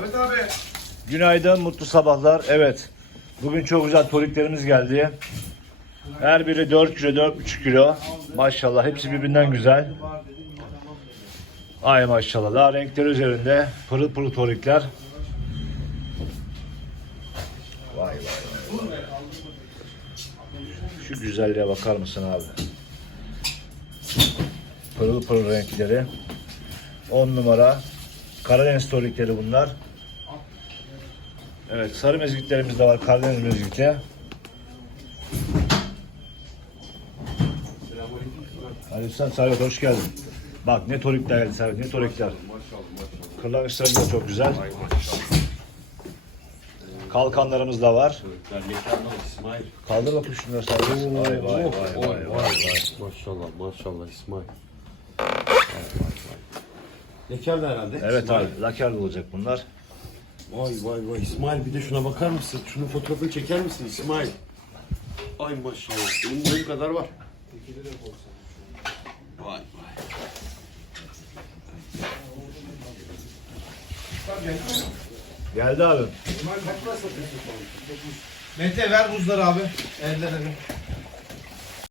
Evet abi. Günaydın, mutlu sabahlar. Evet, bugün çok güzel toliklerimiz geldi. Her biri 4 kilo, 4,5 kilo. Maşallah, hepsi birbirinden güzel. Ay maşallah, daha renkleri üzerinde. Pırıl pırıl tolikler. Vay vay vay. Şu güzelliğe bakar mısın abi? Pırıl pırıl renkleri. 10 numara. Karadeniz tolikleri bunlar. Evet sarı mezgitlerimiz de var Karadeniz mezgiti. Aleykümselam Servet hoş geldin. Bak ne torikler geldi Servet ne torikler. Kırlangıçlarımız da çok güzel. Kalkanlarımız da var. İsmail. Kaldır bakayım şunları Servet. Vay vay vay vay vay. Maşallah maşallah İsmail. Vay vay vay. Leker de herhalde. Evet abi laker olacak bunlar. Vay vay vay İsmail bir de şuna bakar mısın? Şunun fotoğrafını çeker misin İsmail? Ay maşallah. Benim boyum kadar var. Vay vay. Geldi abi. Mete ver buzları abi. Ellere ver.